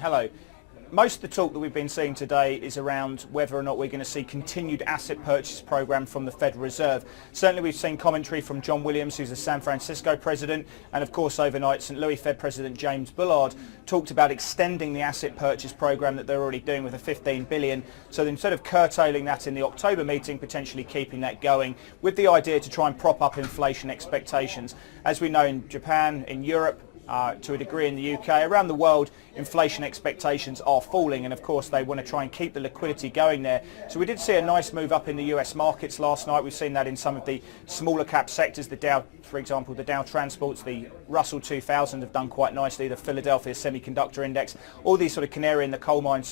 Hello. Most of the talk that we've been seeing today is around whether or not we're going to see continued asset purchase program from the Federal Reserve. Certainly we've seen commentary from John Williams, who's the San Francisco president, and of course overnight St. Louis Fed President James Bullard talked about extending the asset purchase program that they're already doing with a 15 billion. So instead of curtailing that in the October meeting, potentially keeping that going with the idea to try and prop up inflation expectations. As we know, in Japan, in Europe, to a degree in the UK, around the world, inflation expectations are falling, and of course they want to try and keep the liquidity going there. So we did see a nice move up in the US markets last night. We've seen that in some of the smaller cap sectors. The Dow, for example, the Dow Transports, the Russell 2000 have done quite nicely. The Philadelphia Semiconductor Index, all these sort of canary in the coal mine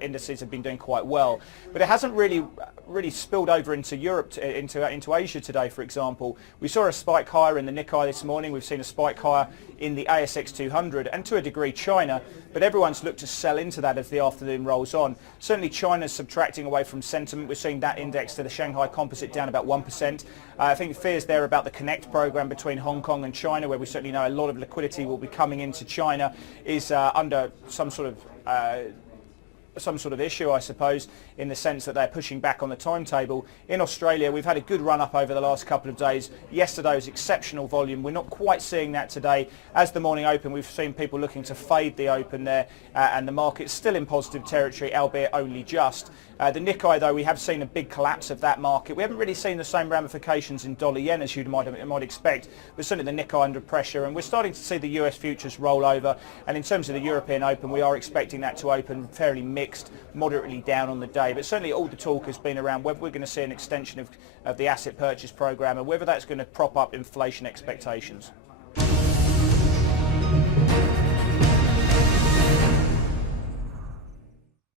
indices have been doing quite well. But it hasn't really spilled over into Europe, into Asia today, for example. We saw a spike higher in the Nikkei this morning. We've seen a spike higher in the ASX 200 and to a degree China, but everyone's looked to sell into that as the afternoon rolls on. Certainly China's subtracting away from sentiment. We're seeing that index to the Shanghai Composite down about 1%. I think fears there about the Connect program between Hong Kong and China, where we certainly know a lot of liquidity will be coming into China, is under some sort of issue, I suppose, in the sense that they're pushing back on the timetable. In Australia, we've had a good run up over the last couple of days. Yesterday was exceptional volume. We're not quite seeing that today. As the morning open, we've seen people looking to fade the open there, and the market's still in positive territory, albeit only just. The Nikkei, though, we have seen a big collapse of that market. We haven't really seen the same ramifications in dollar yen as you might expect, but certainly the Nikkei under pressure, and we're starting to see the US futures roll over. And in terms of the European Open, we are expecting that to open fairly mixed, moderately down on the day. But certainly all the talk has been around whether we're going to see an extension of the asset purchase program and whether that's going to prop up inflation expectations.